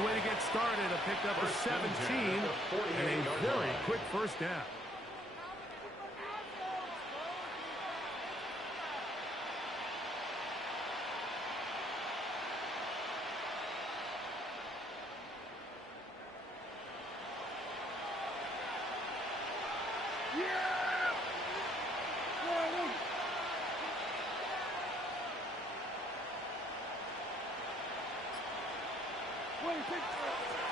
the way to get started. A pickup of 17 and a very quick first down.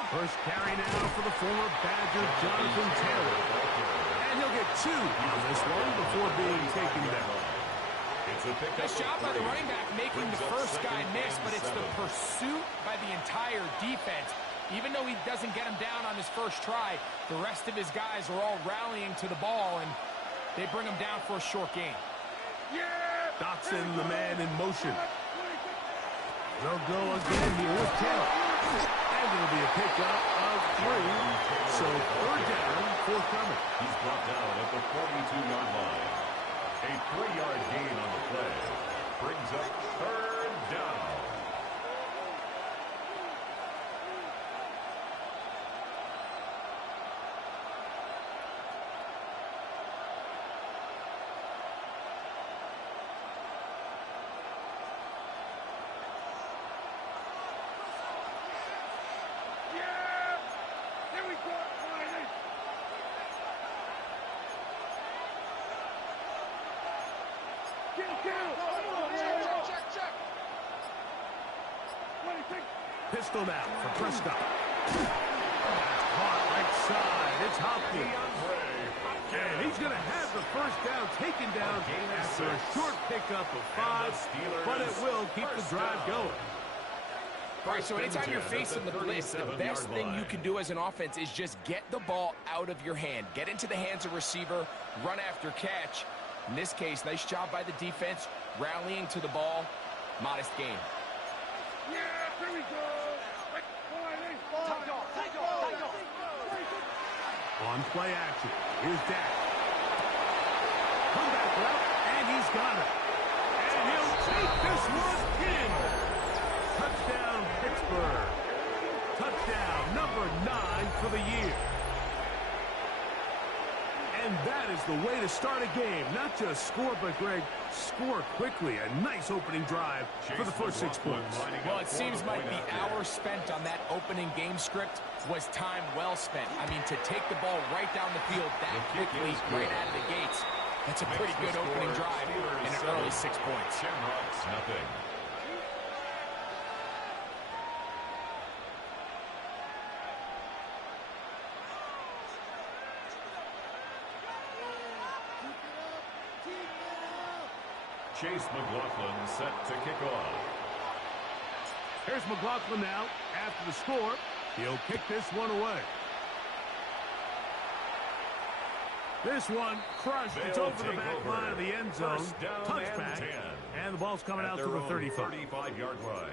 First carry now for the former Badger, Jonathan Taylor. And he'll get 2 on this one before being taken down. Nice job by the running back making the first guy miss, but it's the pursuit by the entire defense. Even though he doesn't get him down on his first try, the rest of his guys are all rallying to the ball, and they bring him down for a short gain. Dotson, the man in motion. They'll go again here with Taylor. And it'll be a pickup of 3. So 3rd down, forthcoming. He's brought down at the 42-yard line. A 3-yard gain on the play. Brings up 3rd down. Pistol now for Prescott. Caught right side. It's Hopkins. And he's going to have the first down taken down after a short pickup of 5, but it will keep the drive going. All right, so anytime you're facing the blitz, the best thing you can do as an offense is just get the ball out of your hand. Get into the hands of receiver, run after catch. In this case, nice job by the defense, rallying to the ball. Modest gain. Here we go. On play action, here's Dak. Comeback route, and he's got it. And he'll take this one in. Touchdown, Pittsburgh. Touchdown number 9 for the year. And that is the way to start a game. Not just score, but, Greg, score quickly. A nice opening drive for the first 6 points. Well, it seems like the hour spent on that opening game script was time well spent. I mean, to take the ball right down the field that quickly, right out of the gates, that's a pretty good opening drive in an early 6 points. Shamrocks, nothing. Chase McLaughlin set to kick off. Here's McLaughlin now. After the score, he'll kick this one away. This one crushed. It's over the back line of the end zone. Touchback. And the ball's coming out to the 35. 35-yard line.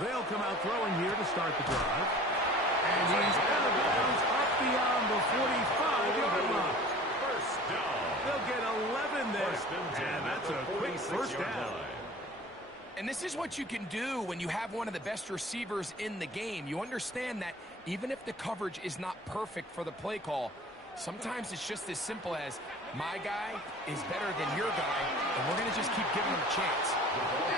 They'll come out throwing here to start the drive. And he's out of bounds up beyond the 45-yard line. First down. They'll get 11 there. And that's a quick first down. And this is what you can do when you have one of the best receivers in the game. You understand that even if the coverage is not perfect for the play call, sometimes it's just as simple as, my guy is better than your guy, and we're going to just keep giving him a chance.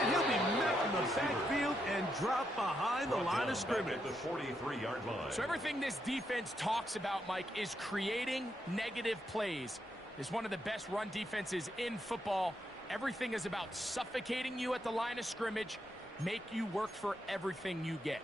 And he'll be met in the backfield and drop behind the line of scrimmage. At the 43-yard line. So everything this defense talks about, Mike, is creating negative plays. It's one of the best run defenses in football. Everything is about suffocating you at the line of scrimmage, make you work for everything you get.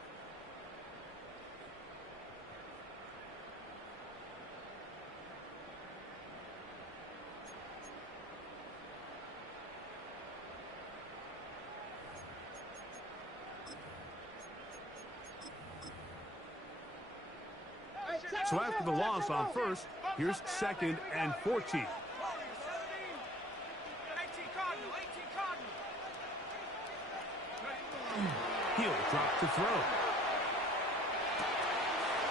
So after the loss on first, here's 2nd and 14. He'll drop to throw.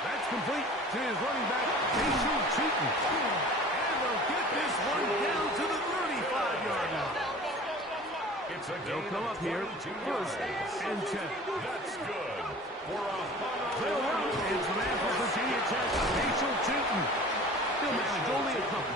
That's complete to his running back, Jason Cheaton. And they'll get this one down to the 35-yard line. They'll come up here, 1st and 10. That's good. They'll run. It's the man for Virginia Tech, Jason Cheaton. He'll manage only a couple.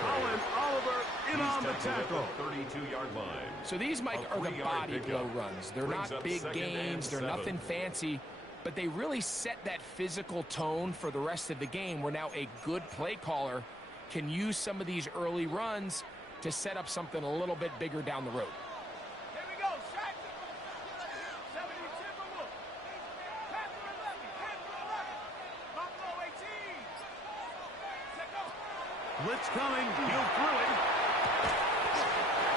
Colin Oliver in on the tackle. 32-yard line. So these, Mike, are the body blow runs. They're not big gains. They're nothing fancy. But they really set that physical tone for the rest of the game where now a good play caller can use some of these early runs to set up something a little bit bigger down the road. Here we go. Blitz coming. He'll throw it.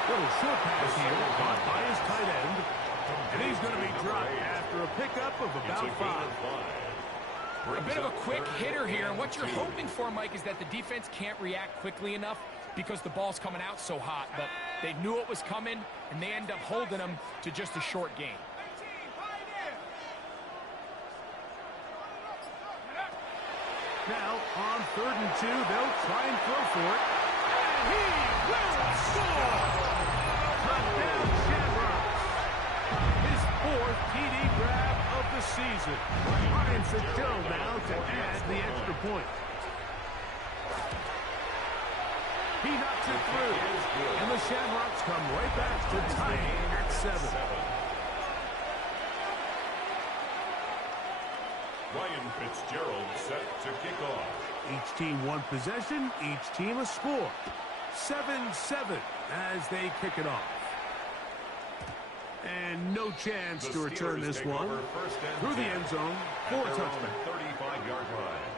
Little short pass here, caught by his tight end. And he's going to be dropped after a pickup of about 5. A bit of a quick hitter here, and what you're hoping for, Mike, is that the defense can't react quickly enough because the ball's coming out so hot. But they knew it was coming, and they end up holding them to just a short gain. Now, on 3rd and 2, they'll try and throw for it. And he will score! Touchdown, Shamrock. His 4th TD grab of the season. Ryan Fitzgerald now to add the extra point. He knocks it through. And the Shamrocks come right back to tie it at 7. Ryan Fitzgerald set to kick off. Each team one possession, each team a score. 7-7 as they kick it off. And no chance to return this one. Through the end zone for a touchback. 35-yard line.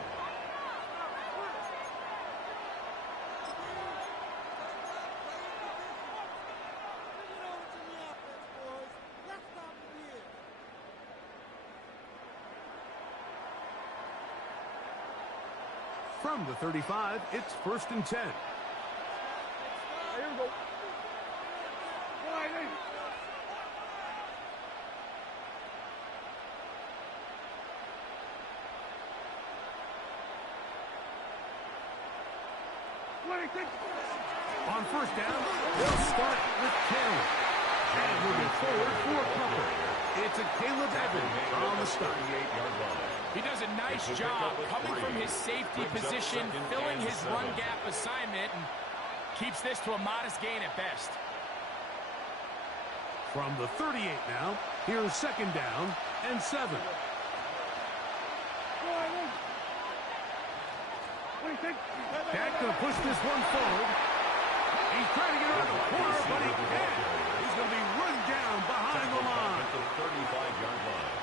From the 35, it's 1st and 10. Here we go. On 1st down, they'll start with Caleb. And moving forward for a couple. It's a Caleb Evans on the start. 38-yard line. He does a nice job coming from his safety position, filling his run gap assignment, and keeps this to a modest gain at best. From the 38 now, here's 2nd down and 7. Dak going to push this one forward. He's trying to get around the corner, but he can't. He's going to be run down behind the line. At the 35-yard line.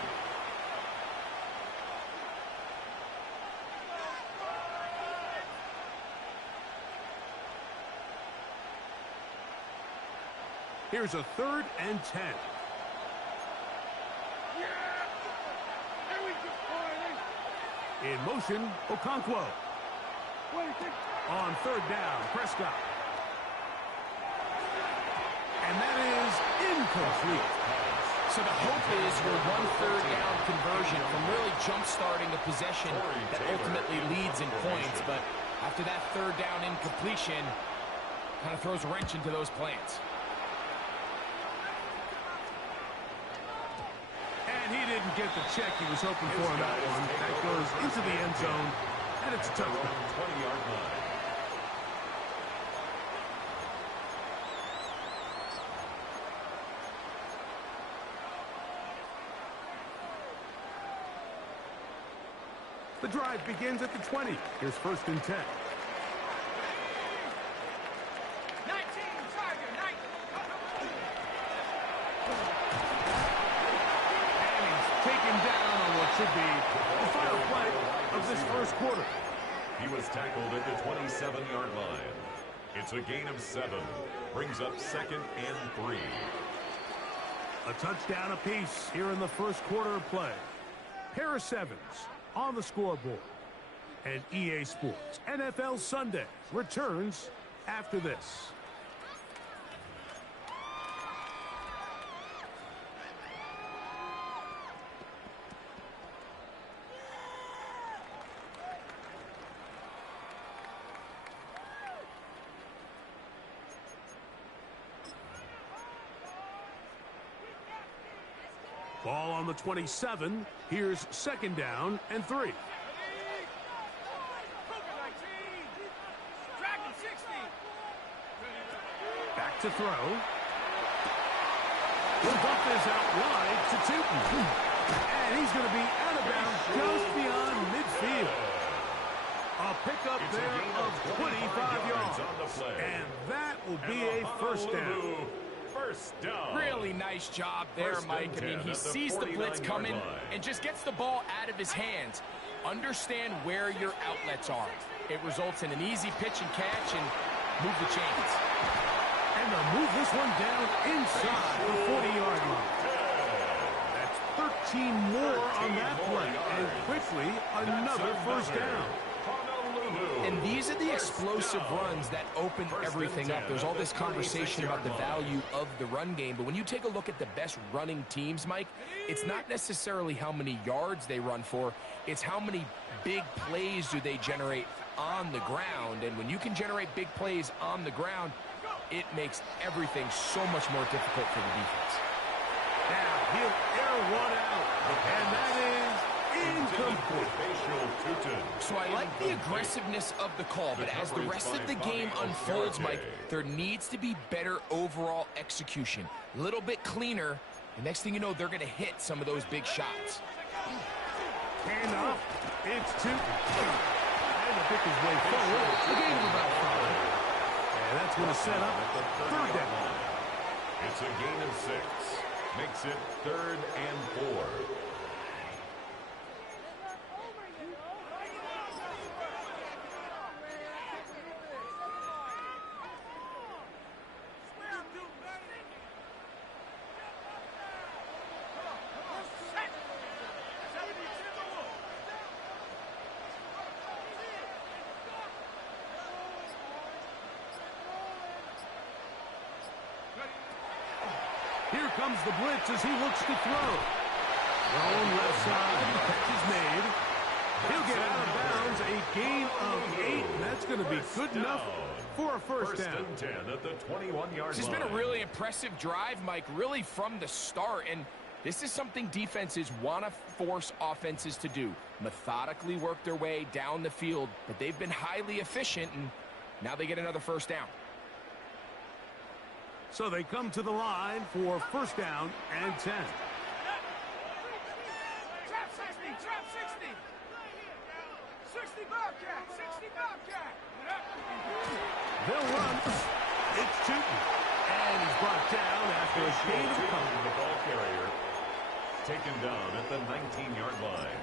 Here's a 3rd and 10. In motion, Okonkwo. On 3rd down, Prescott. And that is incomplete. So the hope is your 1/3 down conversion from really jump-starting a possession that ultimately leads in points. But after that 3rd down incompletion, kind of throws a wrench into those plans. And he didn't get the check he was hoping for on that one. That goes into the end zone, and it's a touchdown. 20-yard line. The drive begins at the 20. Here's 1st and 10. Should be the final play of this 1st quarter. He was tackled at the 27-yard line. It's a gain of 7. Brings up 2nd and 3. A touchdown apiece here in the 1st quarter of play. Paris Evans on the scoreboard. And EA Sports NFL Sunday returns after this. Ball on the 27. Here's second down and 3. Back to throw. The dump is out wide to Tootin. And he's going to be out of bounds just beyond midfield. A pickup there of 25 yards. And that will be a first down. First down. Really nice job there, Mike. I mean, he sees the blitz coming and just gets the ball out of his hands. Understand where your outlets are. It results in an easy pitch and catch and move the chains. And they'll move this one down inside the 40-yard line. That's 13 more on that play. And quickly, another first down. And these are the explosive runs that open everything up. There's all this conversation about the value of the run game, but when you take a look at the best running teams, Mike, it's not necessarily how many yards they run for, it's how many big plays do they generate on the ground. And when you can generate big plays on the ground, it makes everything so much more difficult for the defense. Now he'll air one out, and that is incomplete. So I like the aggressiveness of the call, but as the rest of the game unfolds, Mike, there needs to be better overall execution. A little bit cleaner. The next thing you know, they're going to hit some of those big shots. Hand off. It's Tootin. And to pick his way forward. A gain of about 5. And that's going to set up third down. It's a gain of 6. Makes it 3rd and 4. Here comes the blitz as he looks to throw. Thrown left side. Catch is made. He'll get out of bounds. A gain of 8. And that's going to be good enough for a first down. First and 10 at the 21-yard line. This has been a really impressive drive, Mike, really from the start. And this is something defenses want to force offenses to do. Methodically work their way down the field. But they've been highly efficient, and now they get another first down. So they come to the line for first down and 10. Trap 60, trap 60. 60 Bobcat, 60 Bobcat. They'll run. It's Tootin. And he's brought down after a gain of a couple. The ball carrier taken down at the 19-yard line.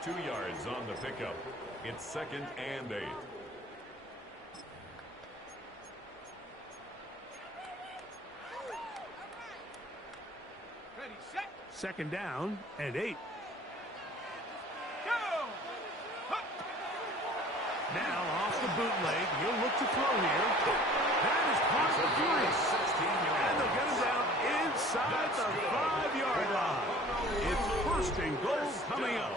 2 yards on the pickup. It's 2nd and 8. Second down and 8. Now off the bootleg. He'll look to throw here. That is caught for 3. And they'll get him down inside the 5-yard line. It's first and goal coming up.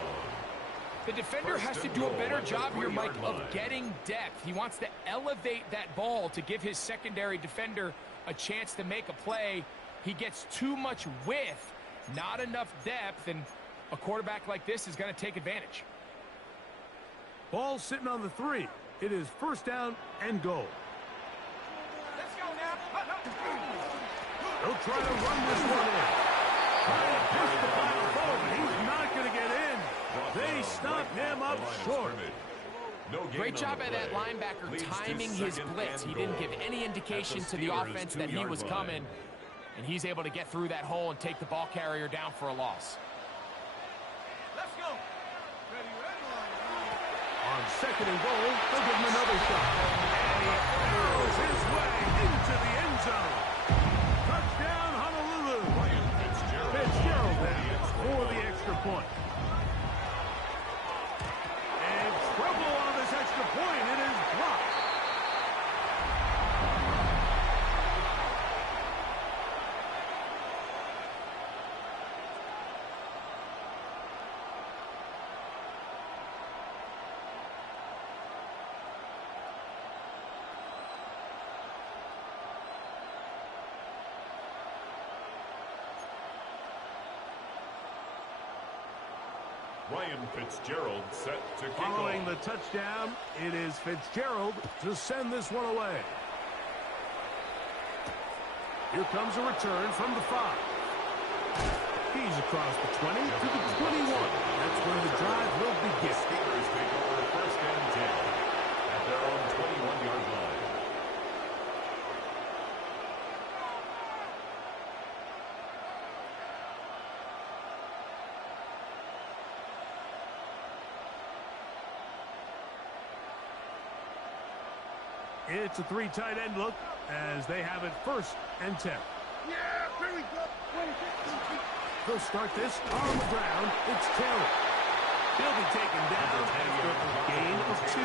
The defender has to do a better job here, Mike, of getting depth. He wants to elevate that ball to give his secondary defender a chance to make a play. He gets too much width, not enough depth, and a quarterback like this is going to take advantage. Ball sitting on the 3. It is first down and goal. Let's go now. They'll try to run this one in. Trying to push the ball forward. He's not going to get in. They stop him up short. Great job by that linebacker timing his blitz. He didn't give any indication to the offense that he was coming, and he's able to get through that hole and take the ball carrier down for a loss. Let's go. On second and goal, they'll give him another shot. And he throws his way into the end zone. Touchdown, Honolulu. Fitzgerald there for the extra point. And trouble on Ryan Fitzgerald set to kick Following off. the touchdown, it is Fitzgerald to send this one away. Here comes a return from the 5. He's across the 20 to the 21. That's where the drive will begin. Steelers take over first and 10 at their own 21-yard line. It's a 3 tight end look as they have it first and 10. Yeah, here we go. They'll start this on the ground. It's Taylor. He'll be taken down after a gain of 2.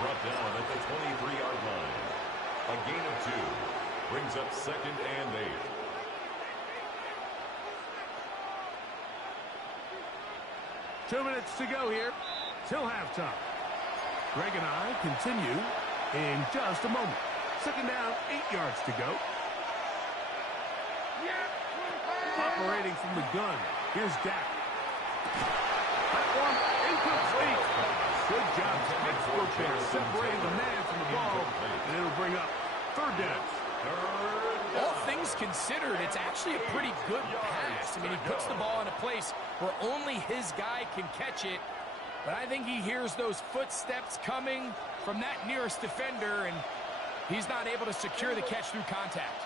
Brought down at the 23-yard line. A gain of 2 brings up second and 8. Two minutes to go here till halftime. Greg and I continue in just a moment. Second down, 8 yards to go. Operating from the gun. Here's Dak. That one incomplete. Good job. Expert there, separating the man from the ball, and it'll bring up third down. All things considered, it's actually a pretty good pass. I mean, he puts the ball in a place where only his guy can catch it. But I think he hears those footsteps coming from that nearest defender, and he's not able to secure the catch through contact.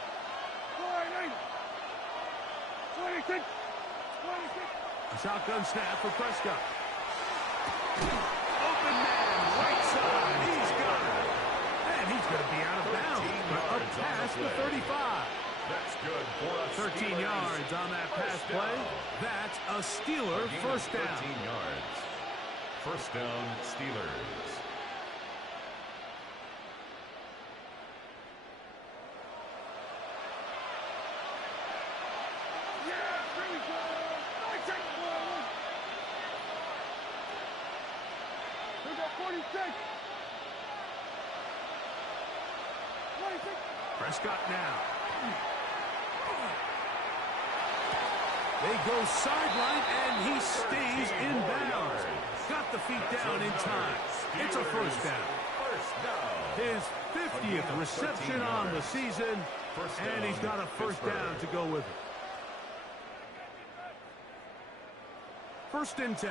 26. A shotgun snap for Prescott. Open man, right side. He's got it. And he's going to be out of bounds. But up past the 35. That's good for a 13 yards on that pass play. That's a Steeler first down. 13 yards. First down, Steelers. Prescott now. They go sideline, and he stays in bounds. Got the feet down in time. It's a first down. His 50th reception on the season, and he's got a first down to go with it. First and 10.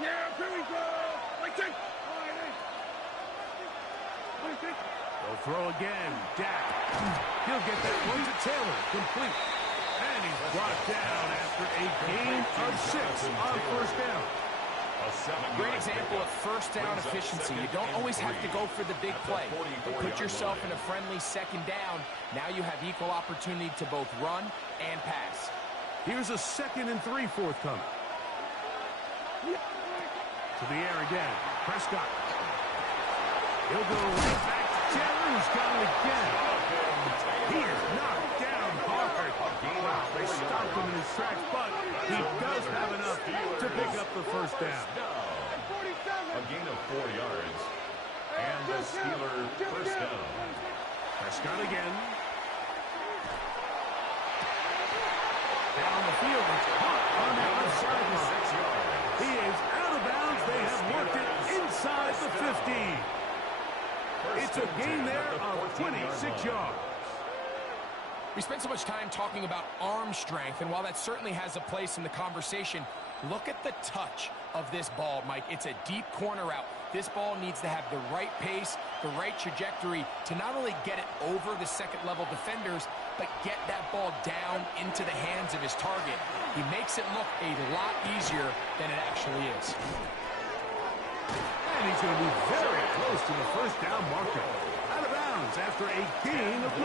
Yeah, here we go. They'll throw again. Dak. He'll get that one to Taylor. Complete. And he's brought down after a gain of 6 on first down. Great example of first down efficiency. You don't always have to go for the big play, but put yourself in a friendly second down. Now you have equal opportunity to both run and pass. Here's a 2nd and 3 forthcoming. To the air again. Prescott. He'll go right back to Taylor, who's got it again. He is knocked down hard. Wow, they stopped him in his tracks, but he does have enough to pick up the first down. A gain of 4 yards. And the Steeler first down. Prescott again. Down the field, it's caught on the left sideline. 6 yards. He is out of bounds. They have worked it inside the 15. It's a gain there of 26 yards. We spent so much time talking about arm strength, and while that certainly has a place in the conversation, look at the touch of this ball, Mike. It's a deep corner route. This ball needs to have the right pace, the right trajectory to not only get it over the second-level defenders, but get that ball down into the hands of his target. He makes it look a lot easier than it actually is. And he's going to be very close to the first down marker. Out of bounds after a gain of 9.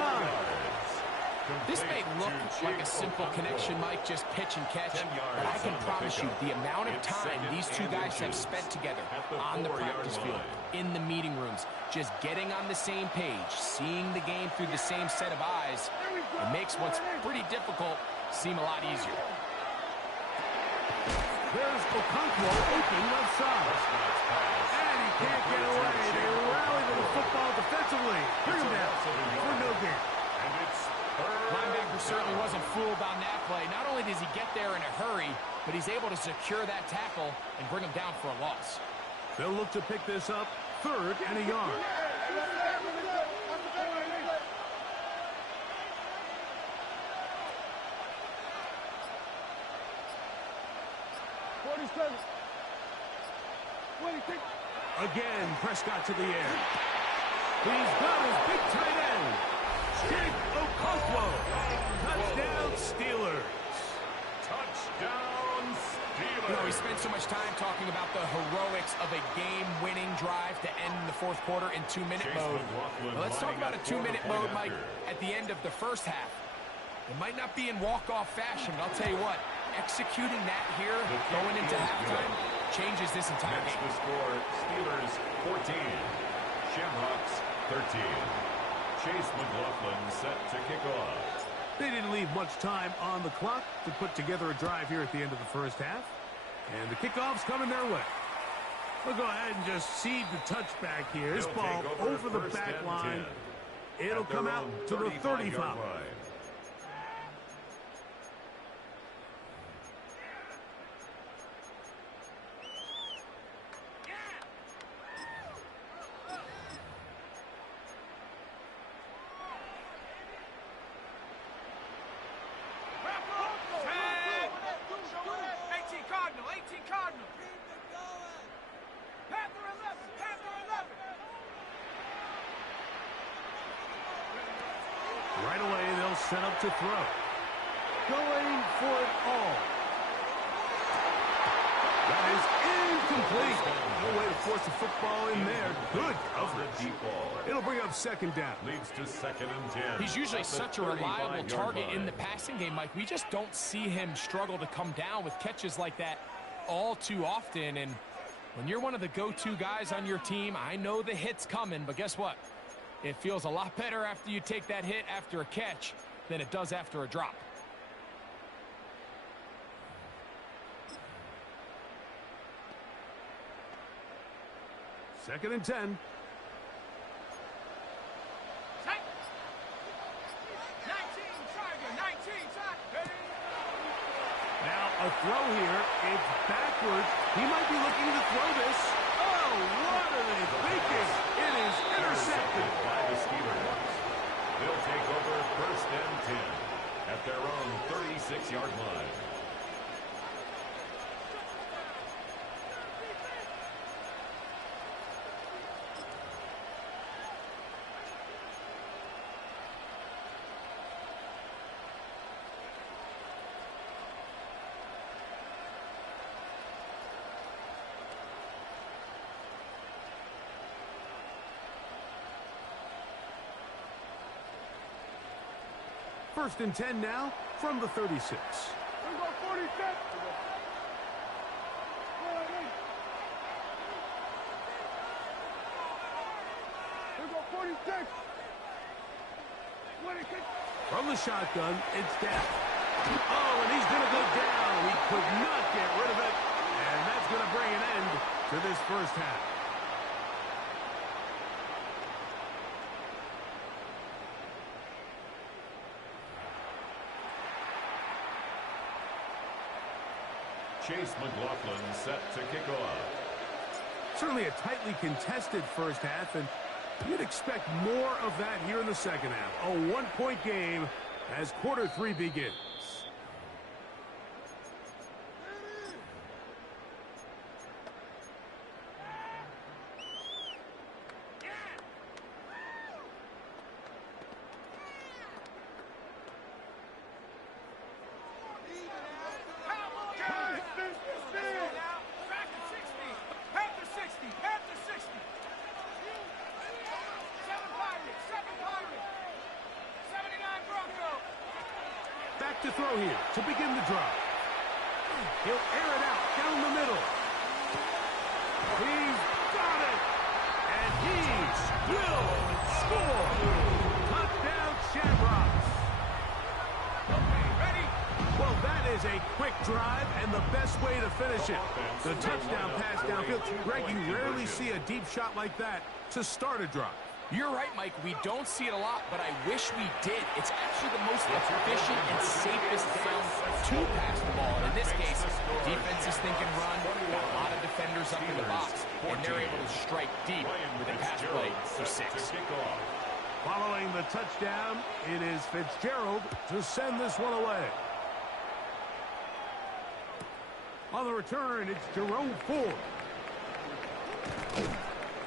This may look like a simple connection, Mike, just pitch and catch, but I can promise you the amount of time these two guys have spent together on the practice field, in the meeting rooms, just getting on the same page, seeing the game through the same set of eyes, it makes what's pretty difficult seem a lot easier. There's Okonkwo open left side. And he can't get away. They rally to the football defensively. Bring him down for no gain. Linebacker certainly wasn't fooled on that play. Not only does he get there in a hurry, but he's able to secure that tackle and bring him down for a loss. They'll look to pick this up, 3rd and a yard. Again, Prescott to the air. He's got his big tight end, Jake Okonkwo. Touchdown, Steelers. Touchdown, Steelers. You know, we spent so much time talking about the heroics of a game-winning drive to end the 4th quarter in 2-minute mode. Now, let's talk about a 2-minute mode, Mike, at the end of the first half. It might not be in walk-off fashion, but I'll tell you what, executing that here, going into halftime, changes this entire game. The score, Steelers 14, Shamrocks 13. Chase McLaughlin set to kick off. They didn't leave much time on the clock to put together a drive here at the end of the first half. And the kickoff's coming their way. We'll go ahead and just seed the touchback here. This ball over the back line. It'll come out to the 35. Right away, they'll set up to throw. Going for it all. That is incomplete. No way to force the football in there. Good coverage. It'll bring up 2nd down. Leads to 2nd and 10. He's usually such a reliable target in the passing game, Mike. We just don't see him struggle to come down with catches like that all too often. And when you're one of the go-to guys on your team, I know the hit's coming, but guess what? It feels a lot better after you take that hit after a catch than it does after a drop. Second and 10. Now a throw here. It's backwards. He might be looking to throw this. Oh, what are they thinking? It is intercepted by the Steelers. They'll take over 1st and 10 at their own 36-yard line. First and 10 now from the 36. Here we go, 46. Here we go, 46. 26. From the shotgun, it's down. Oh, and he's going to go down. He could not get rid of it. And that's going to bring an end to this first half. Chase McLaughlin set to kick off. Certainly a tightly contested first half, and you'd expect more of that here in the second half. A one-point game as quarter 3 begins. To throw here to begin the drive. He'll air it out down the middle. He's got it. And he will score. Touchdown, Shamrocks. Okay, ready? Well, that is a quick drive and the best way to finish it. The touchdown pass downfield. Greg, you rarely see a deep shot like that to start a drive. You're right, Mike. We don't see it a lot, but I wish we did. It's actually the most efficient and safest down to pass the ball. And in this case, defense is thinking run, got a lot of defenders up in the box, and they're able to strike deep with a pass play for 6. Following the touchdown, it is Fitzgerald to send this one away. On the return, it's Jerome Ford.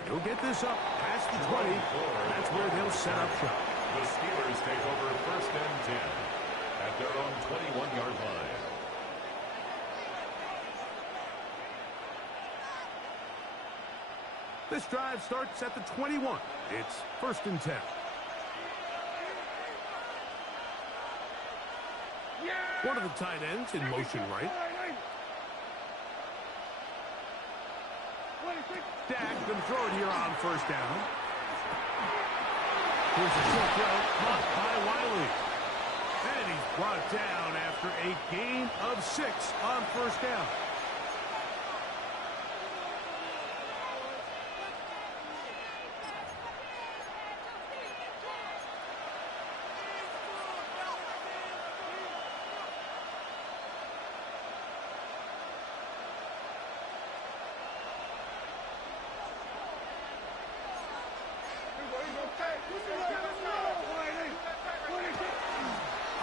He'll get this up past the 20. That's where they'll set up shop. The Steelers take over 1st and 10 at their own 21-yard line. This drive starts at the 21. It's 1st and 10. One of the tight ends in motion right. Dak going to throw it here on 1st down. Here's a short throw, caught by Wiley. And he's brought down after a gain of 6 on 1st down.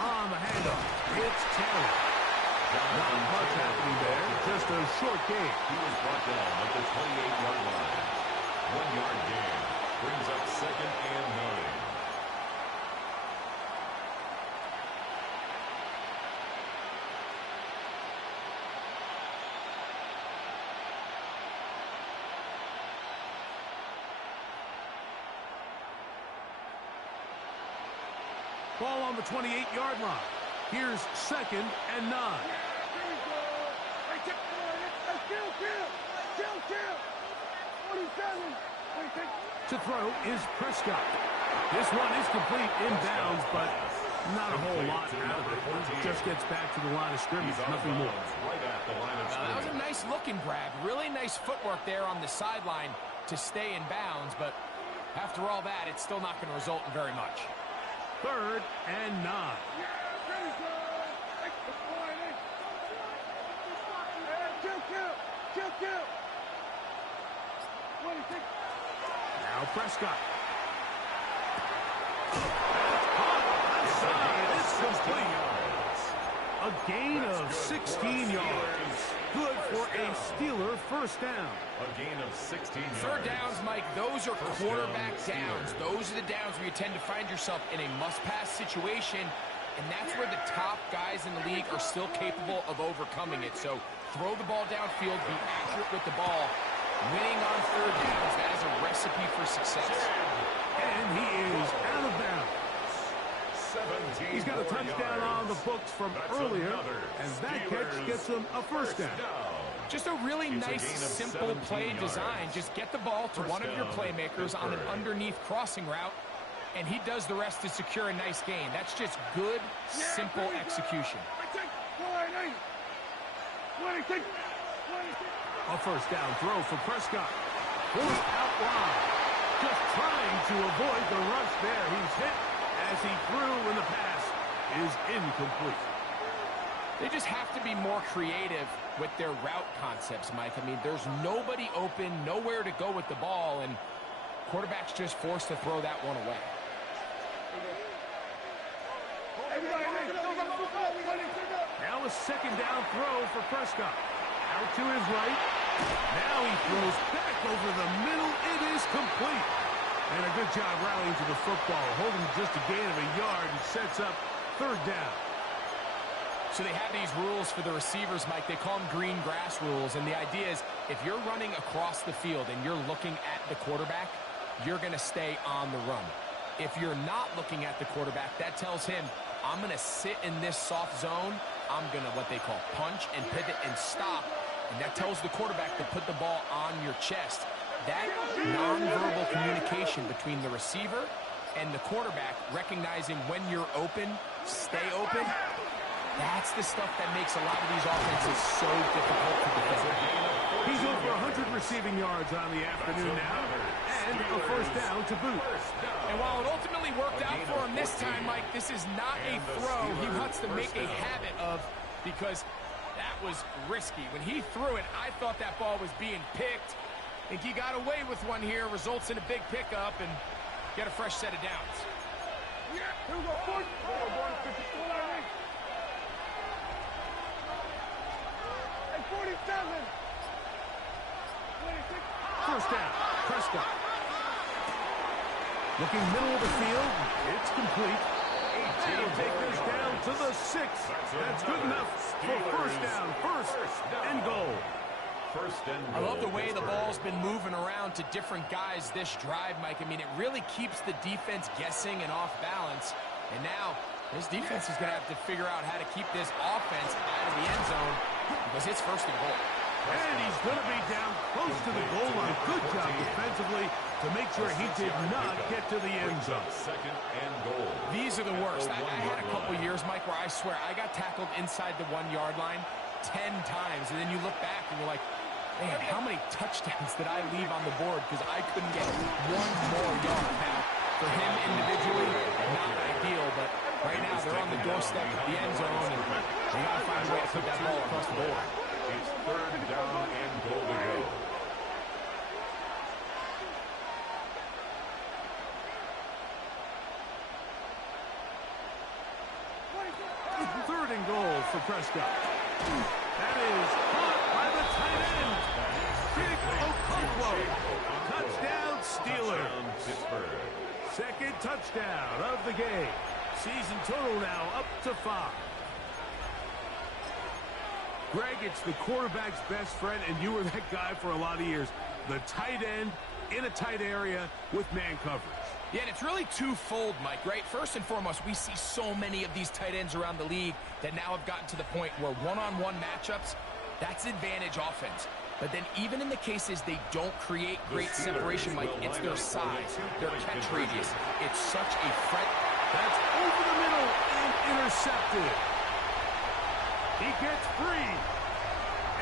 On the handoff, it's Taylor. Not much happening there, just a short gain. He was brought down at the 28-yard line. 1-yard gain brings up 2nd and 9. Ball on the 28-yard line. Here's 2nd and 9. To throw is Prescott. This one is complete inbounds, but not a whole lot out of it. Just gets back to the line of scrimmage, nothing more. That was a nice looking grab. Really nice footwork there on the sideline to stay in bounds, but after all that, it's still not going to result in very much. 3rd and 9. Now Prescott. It's complete. A gain of 16 yards. Good for a Steeler 1st down. A gain of 16 yards. 3rd downs, Mike, those are quarterback downs. Those are the downs where you tend to find yourself in a must-pass situation, and that's where the top guys in the league are still capable of overcoming it. So throw the ball downfield, be accurate with the ball. Winning on 3rd downs, that is a recipe for success. And he is out of bounds. He's got a touchdown on the books from earlier, and that catch gets him a 1st down. Just a really nice, simple play design. Just get the ball to one of your playmakers on an underneath crossing route, and he does the rest to secure a nice gain. That's just good, simple execution. A 1st down throw for Prescott. Forced out wide. Just trying to avoid the rush there. He's hit as he threw when the pass is incomplete. They just have to be more creative with their route concepts, Mike. I mean, there's nobody open, nowhere to go with the ball, and quarterback's just forced to throw that one away. Now a 2nd down throw for Prescott. Out to his right. Now he throws back over the middle. It is complete. And a good job rallying to the football, holding just a gain of a yard and sets up 3rd down. So they have these rules for the receivers, Mike. They call them green grass rules. And the idea is if you're running across the field and you're looking at the quarterback, you're going to stay on the run. If you're not looking at the quarterback, that tells him, I'm going to sit in this soft zone. I'm going to what they call punch and pivot and stop. And that tells the quarterback to put the ball on your chest. That nonverbal communication between the receiver and the quarterback, recognizing when you're open, stay open, that's the stuff that makes a lot of these offenses so difficult to defend. He's over 100 receiving yards on the afternoon now, And a first down to boot. And while it ultimately worked out for him this time, Mike, this is not a throw he wants to make a habit of, because that was risky. When he threw it, I thought that ball was being picked. I think he got away with one here, results in a big pickup, and get a fresh set of downs. Here we go, 40. Hey, 47. 26. First down, Prescott. Looking middle of the field, it's complete. He'll take this down to the 6. That's good enough for first down, first and goal. First and I love the goal, way the Pittsburgh. ball's been moving around to different guys this drive, Mike. I mean, it really keeps the defense guessing and off balance. And now, this defense is going to have to figure out how to keep this offense out of the end zone, because it's first and goal. And he's going to be down close to the goal line. Good job defensively to make sure he did not get to the end zone. Second and goal. These are the worst. I had a couple years, Mike, where I swear I got tackled inside the 1-yard line 10 times. And then you look back and you're like, man, how many touchdowns did I leave on the board because I couldn't get one more yard? Now, for him individually, not ideal, but right now they're on the doorstep of the end zone, and they got to find a way to put that ball across the board. It's third down and goal to go. Third and goal for Prescott. That is caught by the tight end. Big Okonkwo. Touchdown Steelers. Pittsburgh. Second touchdown of the game. Season total now up to 5. Greg, it's the quarterback's best friend, and you were that guy for a lot of years. The tight end in a tight area with man coverage. Yeah, and it's really twofold, Mike, right? First and foremost, we see so many of these tight ends around the league that now have gotten to the point where one-on-one matchups, that's advantage offense. But then even in the cases they don't create great separation, Mike, it's their size, their catch radius. It's such a threat. That's over the middle and intercepted. He gets free.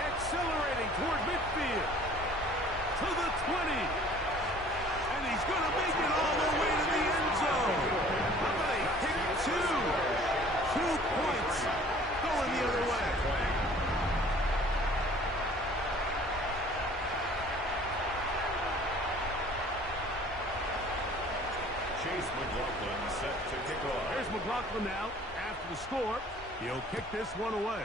Accelerating toward midfield. To the 20. And he's going to make it all the way to the end zone. How about a kick 2? 2 points going the other way. Chase McLaughlin set to kick off. There's McLaughlin now after the score. He'll kick this one away.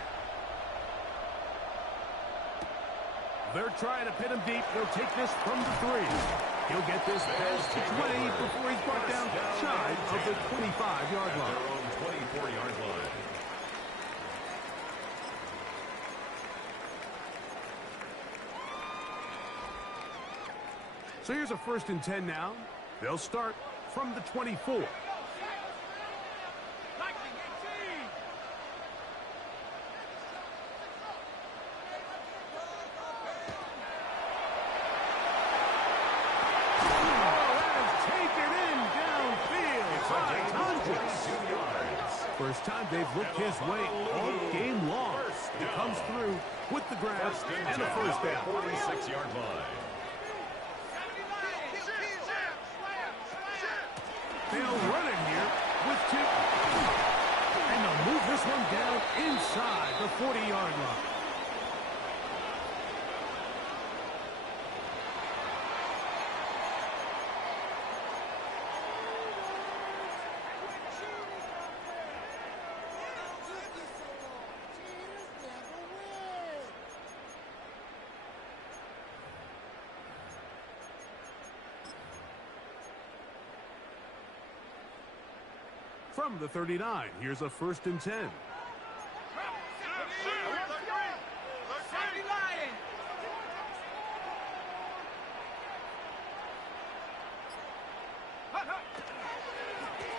They're trying to pin him deep. They'll take this from the 3. He'll get this past the 20 before he's brought down shy of the 25-yard At line. their own 24-yard line. So here's a 1st and 10 now. They'll start from the 24. First time they've looked his way all game long. He comes through with the grab and a first down. 46-yard line. They'll run it here with 2. And they'll move this one down inside the 40-yard line. From the 39, here's a 1st and 10.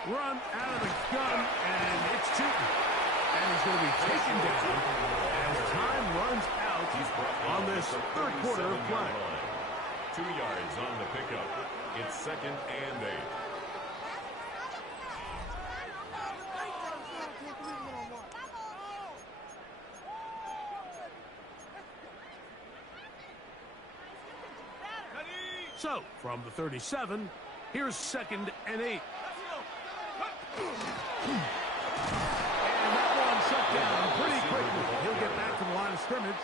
Run out of the gun, and it's Tootin. And he's going to be taken down as time runs out on this third quarter of play. 2 yards on the pickup. It's 2nd and 8. So, from the 37, here's 2nd and 8. And that one shut down pretty quickly. He'll get back to the line of scrimmage.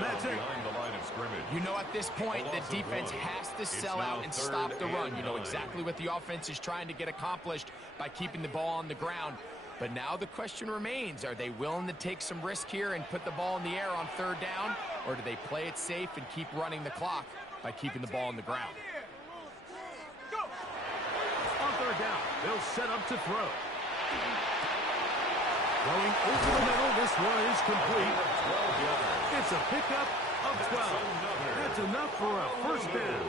That's it. The line of scrimmage. You know, at this point, the defense has to sell out and stop the run. You know exactly what the offense is trying to get accomplished by keeping the ball on the ground. But now the question remains, are they willing to take some risk here and put the ball in the air on 3rd down? Or do they play it safe and keep running the clock by keeping the ball on the ground? On 3rd down, they'll set up to throw. Going over the middle, this one is complete. It's a pickup of 12. That's enough for a 1st down.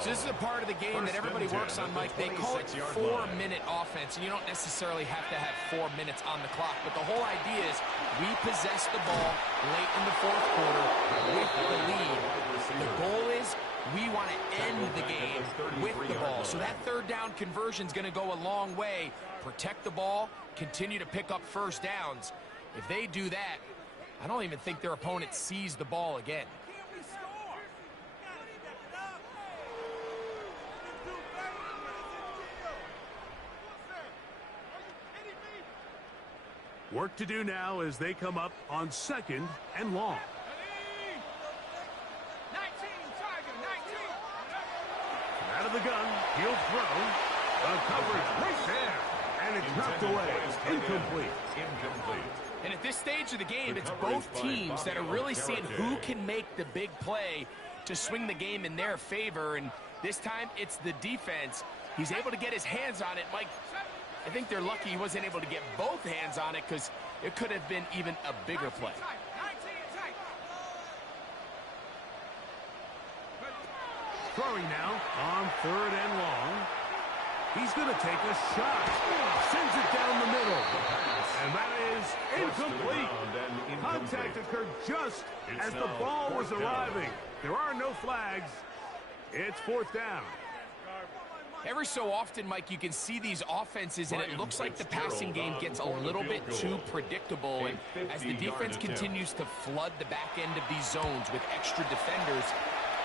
So this is a part of the game that everybody works on, Mike. They call it 4-minute offense, and you don't necessarily have to have 4 minutes on the clock. But the whole idea is we possess the ball late in the 4th quarter with the lead. The goal is we want to end the game with the ball. So that 3rd down conversion is going to go a long way. Protect the ball, continue to pick up 1st downs. If they do that, I don't even think their opponent sees the ball again. Work to do now as they come up on 2nd and long. 19, Tiger, 19. Out of the gun, he'll throw. The coverage right there. And it's knocked away. Incomplete. And at this stage of the game, it's both teams that are really seeing who can make the big play to swing the game in their favor. And this time, it's the defense. He's able to get his hands on it. Mike, I think they're lucky he wasn't able to get both hands on it because it could have been even a bigger play. Throwing now on 3rd and long. He's going to take a shot. Sends it down the middle. And that is incomplete. Contact occurred just as the ball was arriving. There are no flags. It's 4th down. Every so often, Mike, you can see these offenses, and it looks like the passing game gets a little bit too predictable. And as the defense continues to flood the back end of these zones with extra defenders,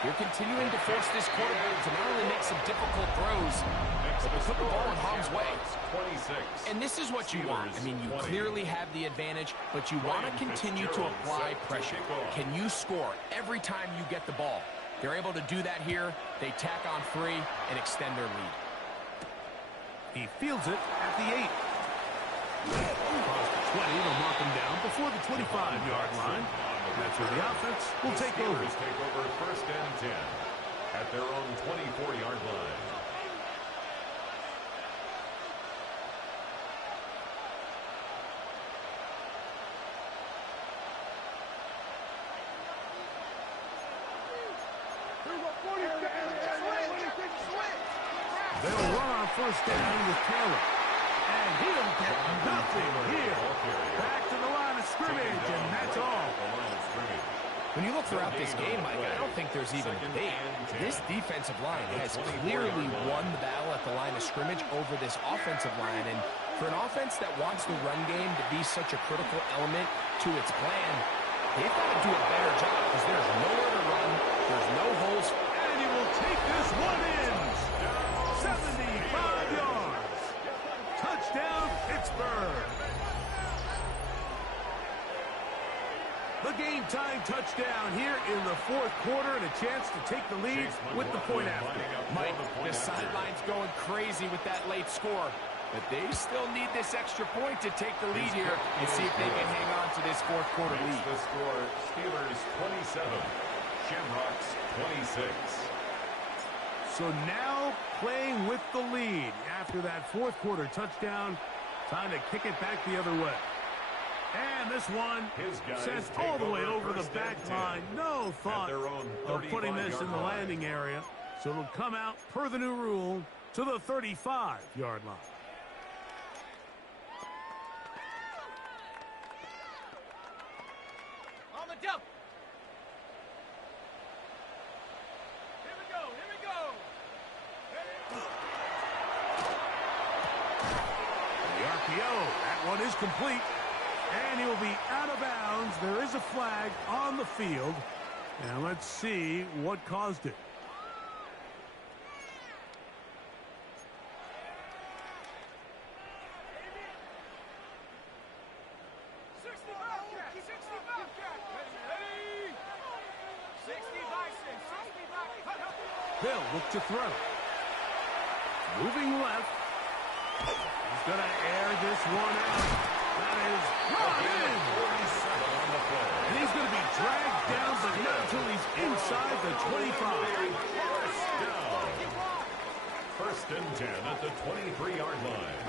they're continuing to force this quarterback to not only make some difficult throws, but to put the ball in harm's way. And this is what you want. I mean, you clearly have the advantage, but you want to continue to apply pressure. Can you score every time you get the ball? They're able to do that here. They tack on 3 and extend their lead. He fields it at the 8. Across the 20, they'll mark him down before the 25-yard line. That's where the offense will take over. Take over 1st and 10 at their own 24-yard line. They'll run on 1st down with Taylor. And he'll get nothing here. Back to the line of scrimmage, and that's all. When you look throughout this game, Mike, I don't think there's even debate. This defensive line has clearly won the battle at the line of scrimmage over this offensive line. And for an offense that wants the run game to be such a critical element to its plan, they've got to do a better job because there's nowhere to run, there's no holes. And he will take this one in. 75 yards. Touchdown, Pittsburgh. The game-time touchdown here in the 4th quarter and a chance to take the lead with the point after. Mike, the sideline's going crazy with that late score, but they still need this extra point to take the lead here and see if they can hang on to this 4th quarter lead. The score, Steelers 27, Shamrocks 26. So now playing with the lead after that 4th quarter touchdown, time to kick it back the other way. And this one sent all the way over the back line. No thought of putting this in the landing area. So it'll come out per the new rule to the 35-yard line. On the jump. Here we go. Here we go. The RPO, that one is complete. And he'll be out of bounds. There is a flag on the field. And let's see what caused it. They'll look to throw. Moving left. He's going to air this one out. That is brought in. And he's going to be dragged down, but not until he's inside the 25. First and 10 at the 23-yard line.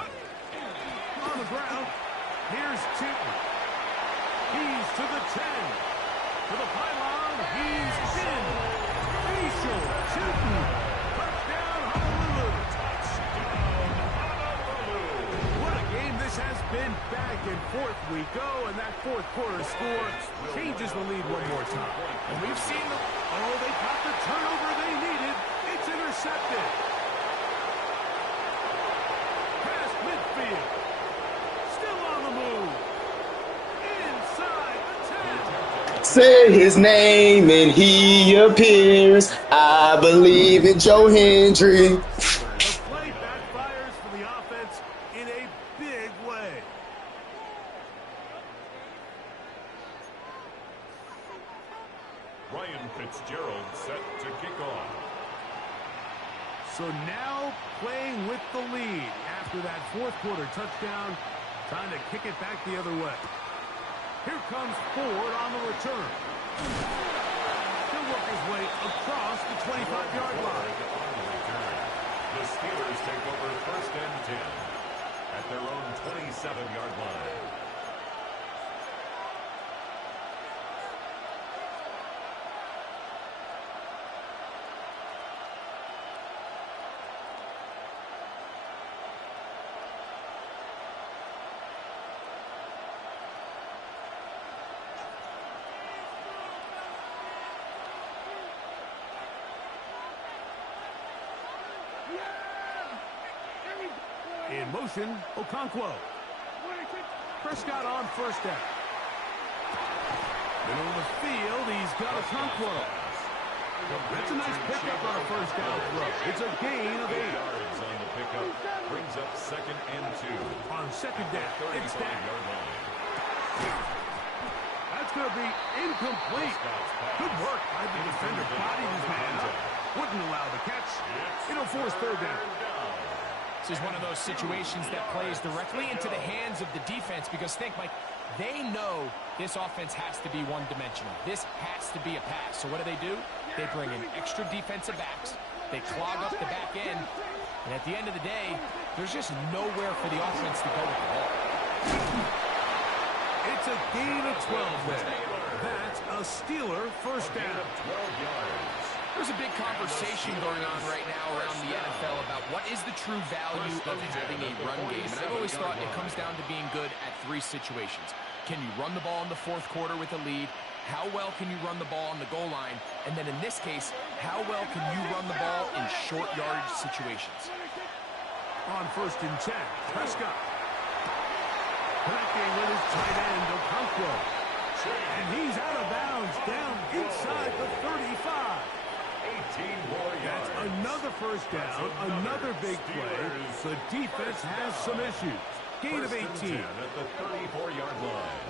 On the ground, here's Tipton. He's to the 10. To the pylon, he's in. Facial, Tipton. Touchdown, Honolulu. Touchdown, Honolulu. What a game this has been. Back and forth we go, and that fourth quarter score changes the lead one more time. And we've seen the... Oh, they got the turnover they needed. It's intercepted. Past midfield. Still on the move. Inside the 10. Say his name and he appears. I believe in Joe Hendry. The play backfires for the offense in a big way. Ryan Fitzgerald set to kick off. So now playing with the lead after that fourth quarter touchdown, trying to kick it back the other way. Here comes Ford on the return. He'll work his way across the 25-yard line. The Steelers take over first and 10 at their own 27-yard line. In motion, Okonkwo. Prescott on first down. Middle of the field, he's got Okonkwo. That's a nice pickup on a first down throw. It's a gain of 8 yards on the pickup. Brings up second and 2. On second down, it's down. That's going to be incomplete. Good work by the defender. Bodied his man up. Wouldn't allow the catch. It'll force third down. This is one of those situations that plays directly into the hands of the defense because think, Mike, they know this offense has to be one-dimensional. This has to be a pass. So what do? They bring in extra defensive backs. They clog up the back end. And at the end of the day, there's just nowhere for the offense to go with the ball. It's a gain of 12 there. That's a Steeler first down. 12 yards. There's a big conversation going on right now around the NFL about what is the true value of having a run game. And I've always thought it comes down to being good at 3 situations. Can you run the ball in the fourth quarter with a lead? How well can you run the ball on the goal line? And then in this case, how well can you run the ball in short yardage situations? On first and 10, Prescott. Connecting with his tight end, Okonkwo. And he's out of bounds, down inside the 35. 18 more yards. That's another first down, another big play. The defense has some issues. Gain of 18. At the 34-yard line.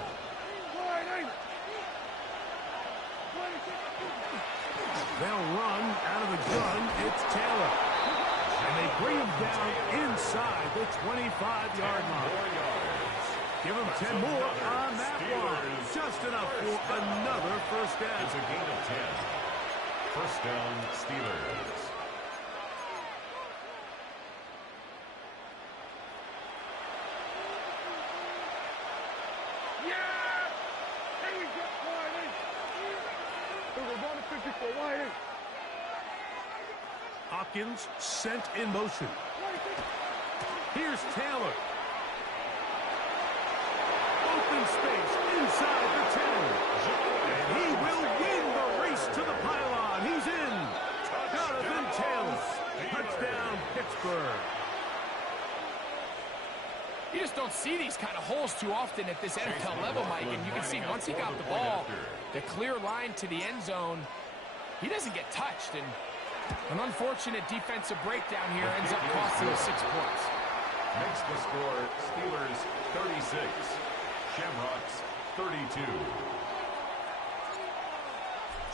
They'll run out of the gun. It's Taylor. And they bring him down inside the 25-yard line. Give him 10 more on that one. Just enough for another first down. It's a gain of 10. First down, Steelers. Hopkins sent in motion. Here's Taylor. Open space inside the 10. And he will win the race to the pylon. He's in. Jonathan Taylor. Touchdown, Pittsburgh. You just don't see these kind of holes too often at this NFL level, Mike. And you can see once he got the ball, the clear line to the end zone, he doesn't get touched. And an unfortunate defensive breakdown here ends up costing us 6 points. Makes the score Steelers 36, Shamrocks 32.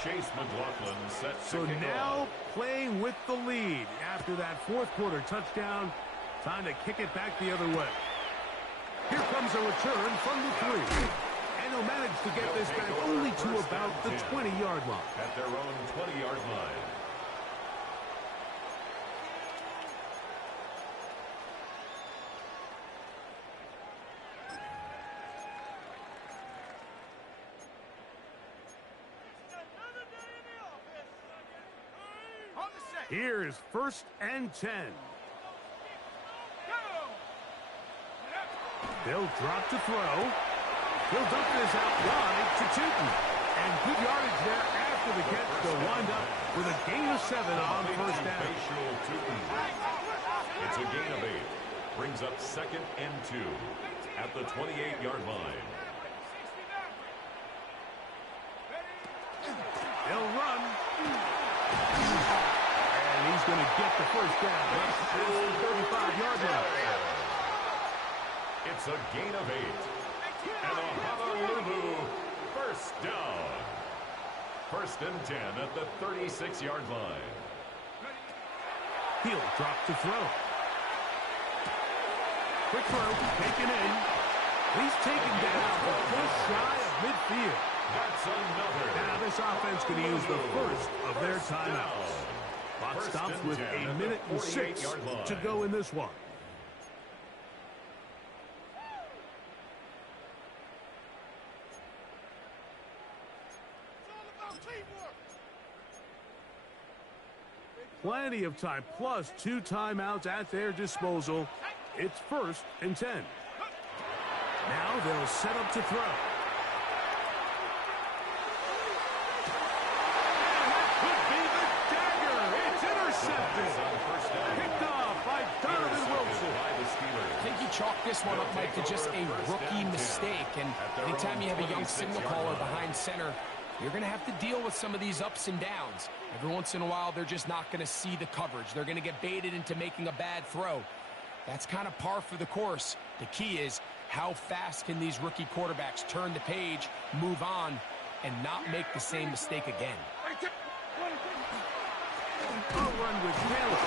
Chase McLaughlin set to So kick now off. playing with the lead after that fourth quarter touchdown. Time to kick it back the other way. Here comes a return from the 3. And he'll manage to get this back only to about the 20-yard line. At their own 20-yard line. On the set. Here's 1st and 10. Go. They'll drop to throw. He'll dump this out wide to Tootin. And good yardage there after the catch. They'll wind up with a gain of 7 on first down. It's a gain of 8. Brings up 2nd and 2 at the 28-yard line. They'll run. And he's going to get the first down. That's the 35-yard line. It's a gain of 8. And a Honolulu first down. 1st and 10 at the 36-yard line. He'll drop to throw. Quick throw, taken in. He's taken down, but just shy of midfield. That's another. Now this offense can use the first of their timeouts. Clock First stops and with 10 a at minute the and 6 48-yard line. to go in this one. Plenty of time, plus 2 timeouts at their disposal. It's 1st and 10. Now they'll set up to throw. And that could be the dagger. It's intercepted. Picked off by Donovan Wilson. I think you chalk this one up, Mike, to just a rookie mistake. And anytime you have a young signal caller behind center, you're going to have to deal with some of these ups and downs. Every once in a while, they're just not going to see the coverage. They're going to get baited into making a bad throw. That's kind of par for the course. The key is how fast can these rookie quarterbacks turn the page, move on, and not make the same mistake again. A run with Taylor.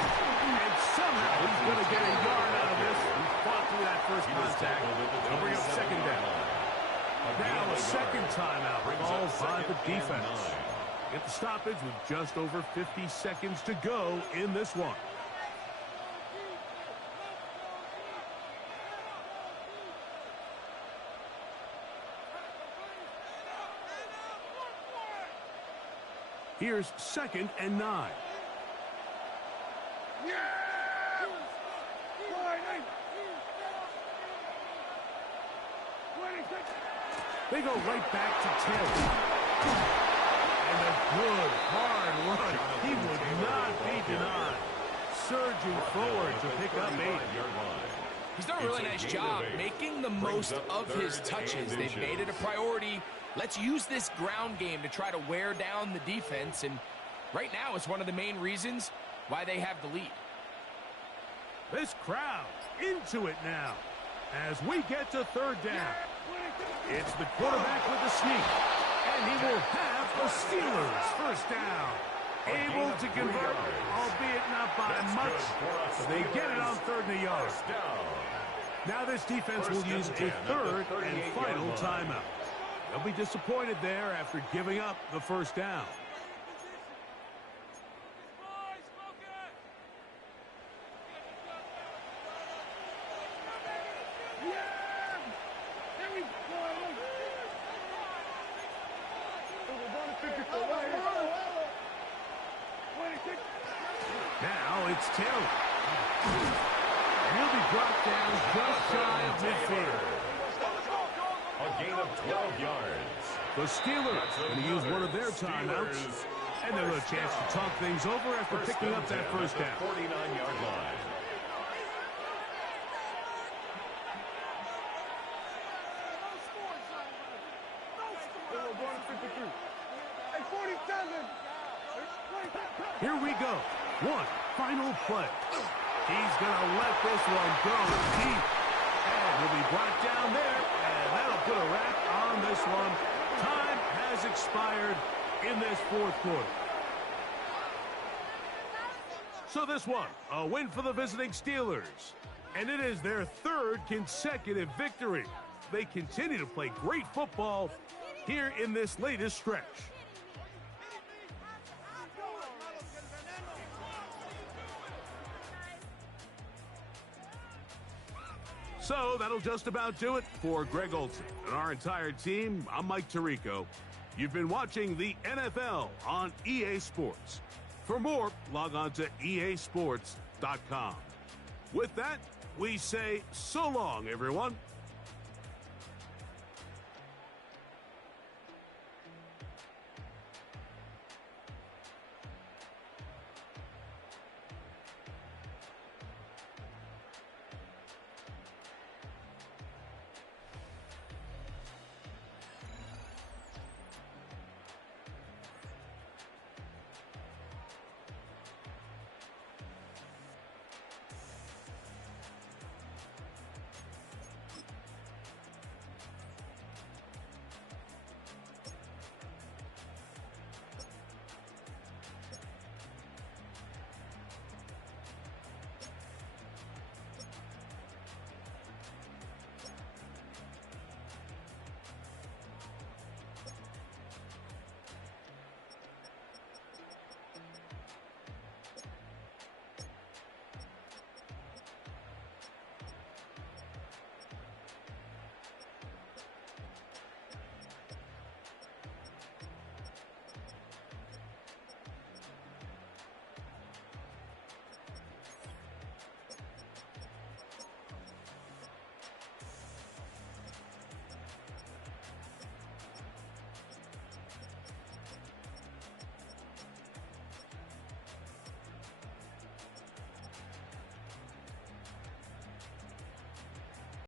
And somehow he's going to get a yard out of this. He fought through that first contact. They'll bring up 2nd down. Now a 2nd timeout called by the defense. Get the stoppage with just over 50 seconds to go in this one. Here's 2nd and 9. They go right back to Taylor. And a good, hard run. He would not be denied. Surging forward to pick up 8. He's done a really nice job making the most of his touches. They've made it a priority. Let's use this ground game to try to wear down the defense. And right now, it's one of the main reasons why they have the lead. This crowd into it now as we get to 3rd down. It's the quarterback with the sneak. And he will have the Steelers first down. Able to convert, albeit not by much. So they get it on 3rd and a yard. Now this defense will use a 3rd and final timeout. They'll be disappointed there after giving up the first down. Now it's Taylor. And he'll be brought down just shy of midfield. A gain of 12 yards. The Steelers going to use one of their timeouts. And they'll have a chance to talk things over after picking up that first down. 49-yard line. Here we go. One final play. He's going to let this one go deep. And he'll be brought down there. And that'll put a wrap on this one. Time has expired in in this fourth quarter. So this one, a win for the visiting Steelers. And it is their third consecutive victory. They continue to play great football here in this latest stretch. So that'll just about do it for Greg Olson and our entire team. I'm Mike Tirico. You've been watching the NFL on EA Sports. For more, log on to easports.com. With that, we say so long, everyone.